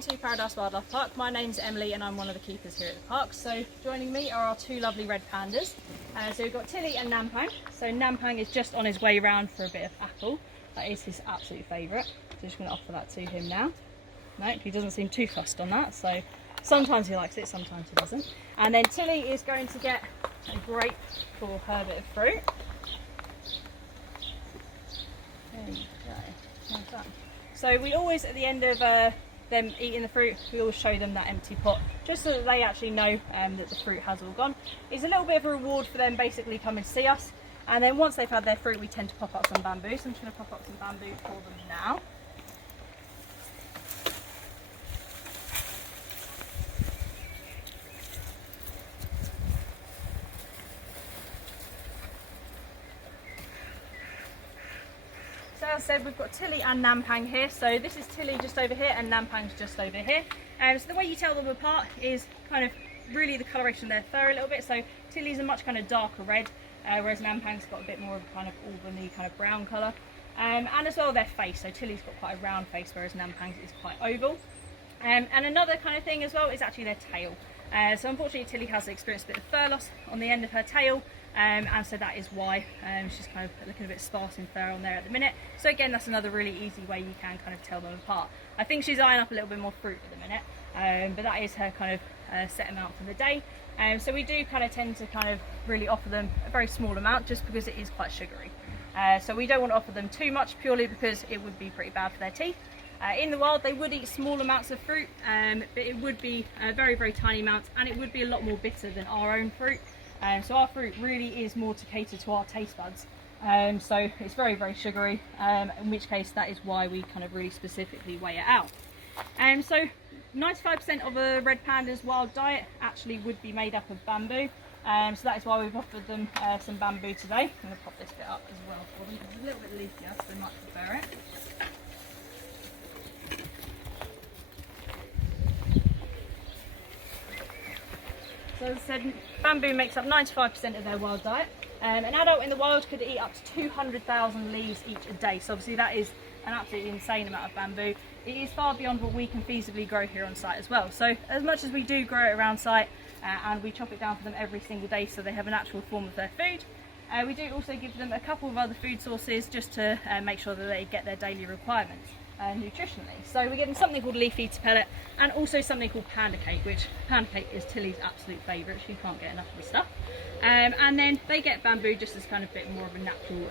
To Paradise Wildlife Park. My name's Emily and I'm one of the keepers here at the park. So joining me are our two lovely red pandas. So we've got Tilly and Nampang. So Nampang is just on his way round for a bit of apple. That is his absolute favourite. So I'm just going to offer that to him now. Nope, he doesn't seem too fussed on that. So sometimes he likes it, sometimes he doesn't. And then Tilly is going to get a grape for her bit of fruit. There you go. Like that. So we always, at the end of them eating the fruit, we always show them that empty pot, just so that they actually know that the fruit has all gone. It's a little bit of a reward for them basically coming to see us, and then once they've had their fruit we tend to pop up some bamboo. So I'm just going to pop up some bamboo for them now. So as I said, we've got Tilly and Nampang here. So this is Tilly just over here and Nampang's just over here. So the way you tell them apart is kind of really the coloration of their fur a little bit. So Tilly's a much kind of darker red, whereas Nampang's got a bit more of a kind of auburney kind of brown colour. And as well their face. So Tilly's got quite a round face, whereas Nampang's is quite oval. And another kind of thing as well is actually their tail. So unfortunately Tilly has experienced a bit of fur loss on the end of her tail. And so that is why she's kind of looking a bit sparse in fur on there at the minute. So again, that's another really easy way you can kind of tell them apart. I think she's eyeing up a little bit more fruit at the minute, but that is her kind of set amount for the day. So we do kind of tend to kind of really offer them a very small amount just because it is quite sugary. So we don't want to offer them too much purely because it would be pretty bad for their teeth. In the wild they would eat small amounts of fruit, but it would be very, very tiny amounts, and it would be a lot more bitter than our own fruit. So our fruit really is more to cater to our taste buds, so it's very, very sugary, in which case that is why we kind of really specifically weigh it out. So 95% of a red panda's wild diet actually would be made up of bamboo, so that is why we've offered them some bamboo today. I'm going to pop this bit up as well for them because it's a little bit leafier, so they might prefer it. So as I said, bamboo makes up 95% of their wild diet. An adult in the wild could eat up to 200,000 leaves each a day, so obviously that is an absolutely insane amount of bamboo. It is far beyond what we can feasibly grow here on site as well. So as much as we do grow it around site and we chop it down for them every single day so they have an actual form of their food, we do also give them a couple of other food sources just to make sure that they get their daily requirements nutritionally. So we give them something called leaf eater pellet and also something called panda cake, which panda cake is Tilly's absolute favourite. She can't get enough of the stuff. And then they get bamboo just as kind of a bit more of a natural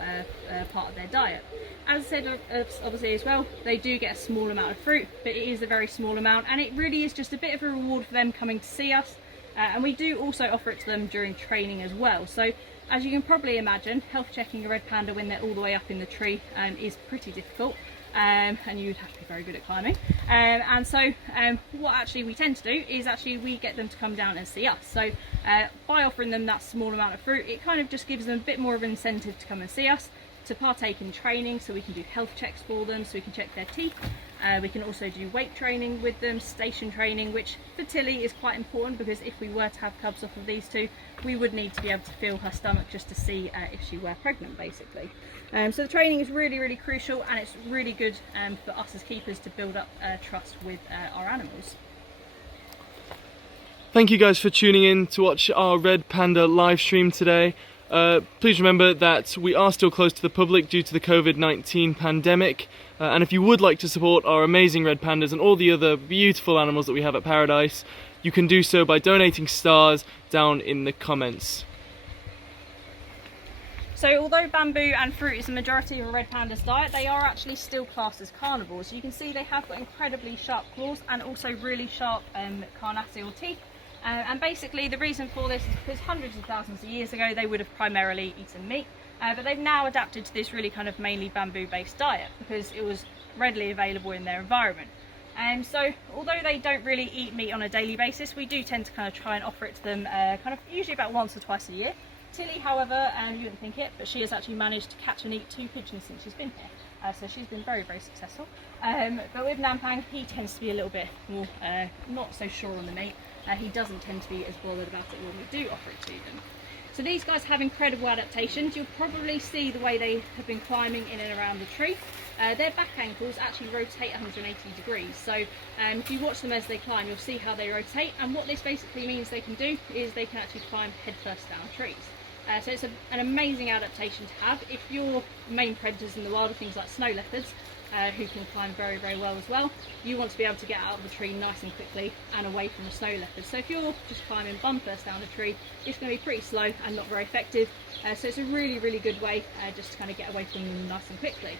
part of their diet. As I said, obviously as well, they do get a small amount of fruit, but it is a very small amount, and it really is just a bit of a reward for them coming to see us. And we do also offer it to them during training as well. So as you can probably imagine, health checking a red panda when they're all the way up in the tree is pretty difficult. And you'd have to be very good at climbing. And so what actually we tend to do is actually we get them to come down and see us. So by offering them that small amount of fruit, it kind of just gives them a bit more of an incentive to come and see us, to partake in training, so we can do health checks for them, so we can check their teeth. We can also do weight training with them, station training, which for Tilly is quite important because if we were to have cubs off of these two, we would need to be able to feel her stomach just to see if she were pregnant, basically. So the training is really, really crucial, and it's really good for us as keepers to build up trust with our animals. Thank you guys for tuning in to watch our Red Panda live stream today. Please remember that we are still closed to the public due to the COVID-19 pandemic, and if you would like to support our amazing red pandas and all the other beautiful animals that we have at Paradise, you can do so by donating stars down in the comments. So although bamboo and fruit is the majority of a red panda's diet, they are actually still classed as carnivores. You can see they have got incredibly sharp claws and also really sharp carnassial teeth. And basically the reason for this is because hundreds of thousands of years ago they would have primarily eaten meat, but they've now adapted to this really kind of mainly bamboo based diet because it was readily available in their environment. So although they don't really eat meat on a daily basis, we do tend to kind of try and offer it to them kind of usually about once or twice a year. Tilly, however, you wouldn't think it, but she has actually managed to catch and eat 2 pigeons since she's been here. So she's been very, very successful. But with Nampang, he tends to be a little bit more not so sure on the meat. He doesn't tend to be as bothered about it when we do offer it to them. So these guys have incredible adaptations. You'll probably see the way they have been climbing in and around the tree. their back ankles actually rotate 180 degrees. So if you watch them as they climb, you'll see how they rotate, and what this basically means they can do is they can actually climb headfirst down trees. So it's an amazing adaptation to have. If your main predators in the wild are things like snow leopards, who can climb very, very well as well, you want to be able to get out of the tree nice and quickly and away from the snow leopard. So if you're just climbing bum first down a tree, it's going to be pretty slow and not very effective. So it's a really, really good way just to kind of get away from them nice and quickly.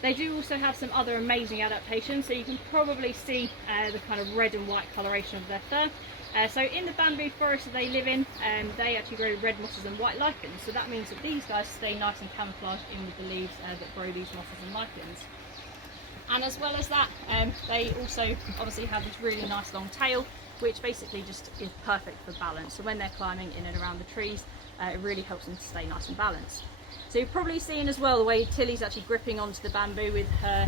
They do also have some other amazing adaptations, so you can probably see the kind of red and white coloration of their fur. So in the bamboo forest that they live in, they actually grow red mosses and white lichens. So that means that these guys stay nice and camouflaged in with the leaves that grow these mosses and lichens. And as well as that, they also obviously have this really nice long tail, which basically just is perfect for balance. So when they're climbing in and around the trees, it really helps them to stay nice and balanced. So you've probably seen as well the way Tilly's actually gripping onto the bamboo with her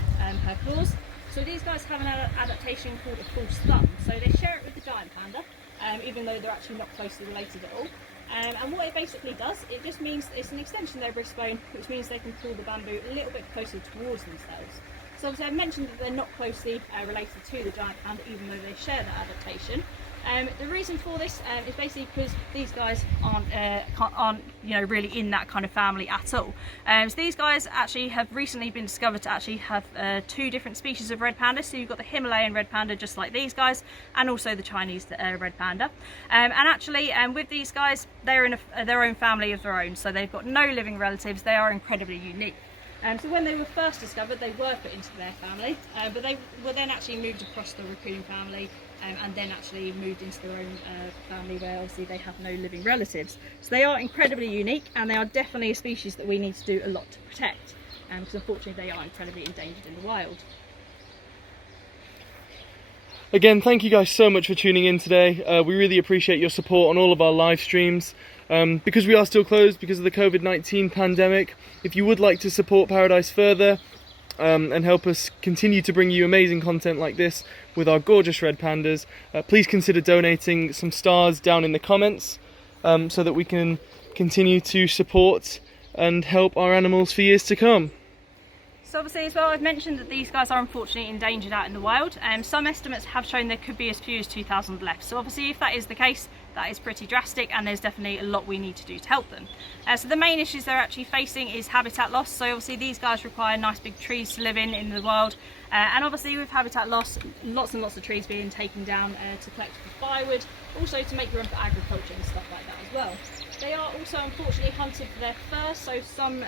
claws. So these guys have an adaptation called a false thumb. So they share it with the giant panda, even though they're actually not closely related at all. And what it basically does, it just means it's an extension of their wrist bone, which means they can pull the bamboo a little bit closer towards themselves. So obviously I've mentioned that they're not closely related to the giant panda, even though they share that adaptation. The reason for this is basically because these guys aren't really in that kind of family at all. So these guys actually have recently been discovered to actually have two different species of red panda. So you've got the Himalayan red panda, just like these guys, and also the Chinese red panda. And actually, with these guys, they're in their own family of their own. So they've got no living relatives. They are incredibly unique. So when they were first discovered, they were put into their family, but they were then actually moved across the raccoon family, and then actually moved into their own family, where obviously they have no living relatives. So they are incredibly unique, and they are definitely a species that we need to do a lot to protect, because unfortunately they are incredibly endangered in the wild. Again, thank you guys so much for tuning in today. We really appreciate your support on all of our live streams. Because we are still closed because of the COVID-19 pandemic, if you would like to support Paradise further and help us continue to bring you amazing content like this with our gorgeous red pandas, please consider donating some stars down in the comments so that we can continue to support and help our animals for years to come. So obviously as well, I've mentioned that these guys are unfortunately endangered out in the wild. Some estimates have shown there could be as few as 2,000 left. So obviously if that is the case, that is pretty drastic, and there's definitely a lot we need to do to help them. So the main issues they're actually facing is habitat loss. So obviously these guys require nice big trees to live in the wild. And obviously with habitat loss, lots and lots of trees being taken down to collect for firewood, also to make room for agriculture and stuff like that as well. They are also unfortunately hunted for their fur, so some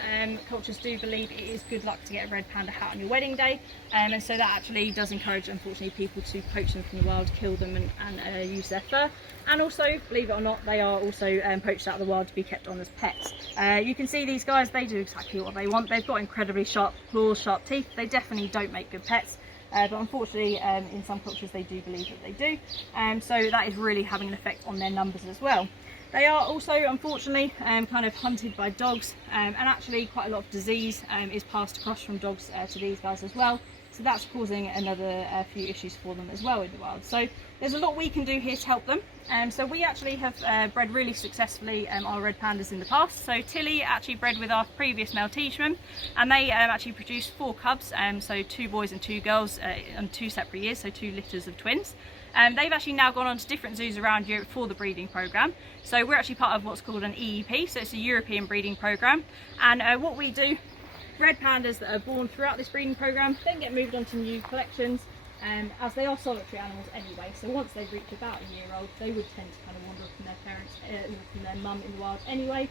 cultures do believe it is good luck to get a red panda hat on your wedding day, and so that actually does encourage unfortunately people to poach them from the wild, kill them and use their fur. And also, believe it or not, they are also poached out of the wild to be kept on as pets. You can see these guys, they do exactly what they want. They've got incredibly sharp claws, sharp teeth. They definitely don't make good pets. But unfortunately in some cultures they do believe that they do, so that is really having an effect on their numbers as well. They are also unfortunately kind of hunted by dogs, and actually quite a lot of disease is passed across from dogs to these guys as well, so that's causing another few issues for them as well in the wild. So there's a lot we can do here to help them. So we actually have bred really successfully our red pandas in the past. So Tilly actually bred with our previous Maltesian, and they actually produced 4 cubs, so 2 boys and 2 girls on 2 separate years, so 2 litters of twins. They've actually now gone on to different zoos around Europe for the breeding programme. So we're actually part of what's called an EEP, so it's a European breeding programme. And what we do, red pandas that are born throughout this breeding programme then get moved on to new collections, as they are solitary animals anyway. So once they reach about a year old, they would tend to kind of wander from their parents, from their mum in the wild anyway.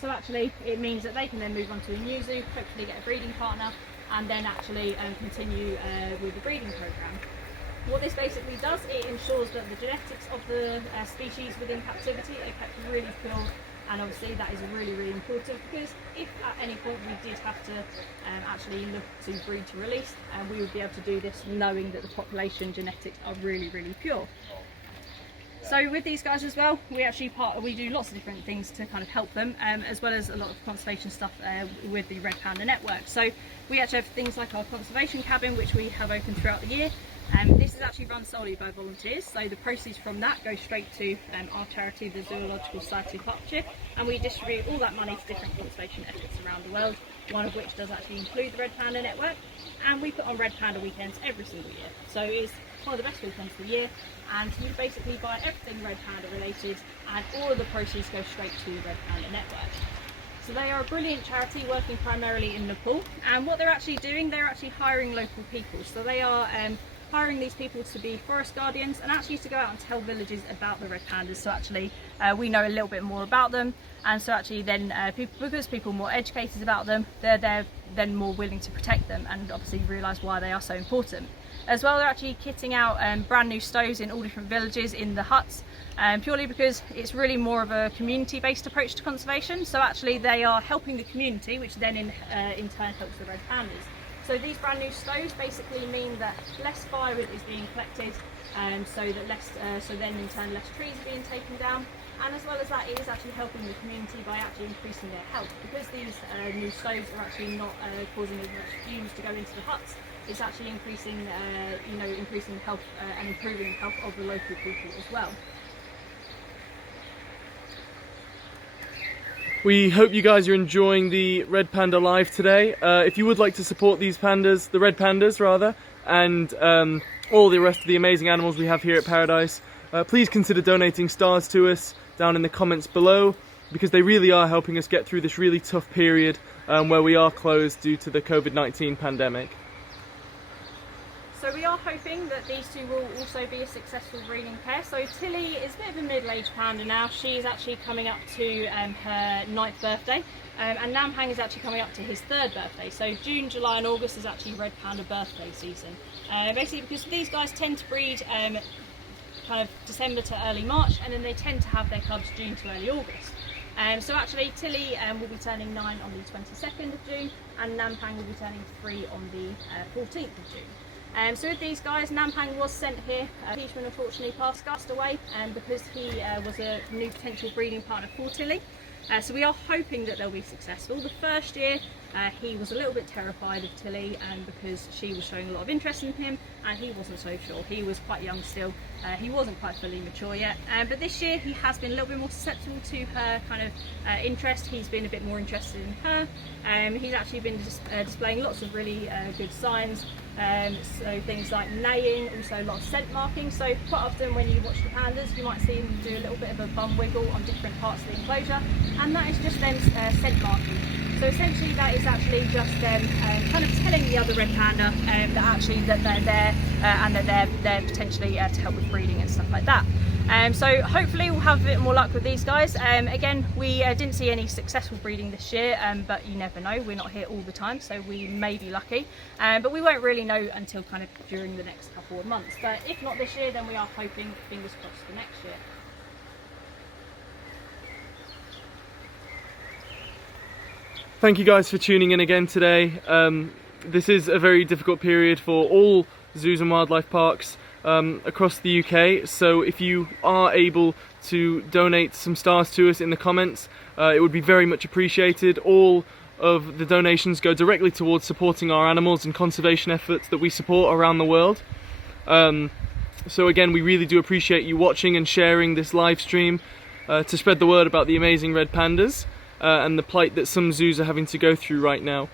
So actually it means that they can then move on to a new zoo, hopefully get a breeding partner, and then actually continue with the breeding programme. What this basically does, it ensures that the genetics of the species within captivity are kept really pure, and obviously that is really, really important, because if at any point we did have to actually look to breed to release, we would be able to do this knowing that the population genetics are really, really pure. So with these guys as well, we do lots of different things to kind of help them, as well as a lot of conservation stuff with the Red Panda Network. So we actually have things like our conservation cabin, which we have open throughout the year, This is actually run solely by volunteers, so the proceeds from that go straight to our charity, the Zoological Society of Hertfordshire, and we distribute all that money to different conservation efforts around the world, one of which does actually include the Red Panda Network, and we put on Red Panda weekends every single year. So it's one of the best weekends of the year, and you basically buy everything Red Panda related, and all of the proceeds go straight to the Red Panda Network. So they are a brilliant charity working primarily in Nepal, and what they're actually doing, they're actually hiring local people. So they are hiring these people to be forest guardians and actually to go out and tell villages about the red pandas, so actually we know a little bit more about them, and so actually then because people are more educated about them, they're then more willing to protect them and obviously realise why they are so important. As well, they're actually kitting out brand new stoves in all different villages in the huts, purely because it's really more of a community-based approach to conservation. So actually they are helping the community, which then in turn helps the red pandas. So these brand new stoves basically mean that less firewood is being collected, so then in turn less trees are being taken down, and as well as that, it is actually helping the community by actually increasing their health, because these new stoves are actually not causing as much fumes to go into the huts. It's actually increasing, increasing health and improving the health of the local people as well. We hope you guys are enjoying the Red Panda Live today. If you would like to support these pandas, the Red Pandas rather, and all the rest of the amazing animals we have here at Paradise, please consider donating stars to us down in the comments below, because they really are helping us get through this really tough period where we are closed due to the COVID-19 pandemic. So we are hoping that these two will also be a successful breeding pair. So Tilly is a bit of a middle-aged panda now. She is actually coming up to her 9th birthday, and Namhang is actually coming up to his 3rd birthday. So June, July and August is actually red panda birthday season. Basically because these guys tend to breed kind of December to early March, and then they tend to have their cubs June to early August. So actually Tilly will be turning 9 on the 22nd of June, and Namhang will be turning 3 on the 14th of June. So with these guys, Namhang was sent here. Heachman unfortunately passed away because he was a new potential breeding partner for Tilly. So we are hoping that they'll be successful. The first year he was a little bit terrified of Tilly because she was showing a lot of interest in him, and he wasn't so sure. He was quite young still. He wasn't quite fully mature yet. But this year he has been a little bit more susceptible to her kind of interest. He's been a bit more interested in her. He's actually been displaying lots of really good signs. So things like neighing, also a lot of scent marking. So quite often when you watch the pandas, you might see them do a little bit of a bum wiggle on different parts of the enclosure, and that is just them scent marking. So essentially that is actually just them kind of telling the other red panda that they're there and that they're there potentially to help with breeding and stuff like that. So hopefully we'll have a bit more luck with these guys. Again, we didn't see any successful breeding this year, but you never know. We're not here all the time, so we may be lucky. But we won't really know until kind of during the next couple of months. But if not this year, then we are hoping, fingers crossed, for next year. Thank you guys for tuning in again today. This is a very difficult period for all zoos and wildlife parks across the UK, so if you are able to donate some stars to us in the comments, it would be very much appreciated. All of the donations go directly towards supporting our animals and conservation efforts that we support around the world. So again, we really do appreciate you watching and sharing this live stream to spread the word about the amazing red pandas and the plight that some zoos are having to go through right now.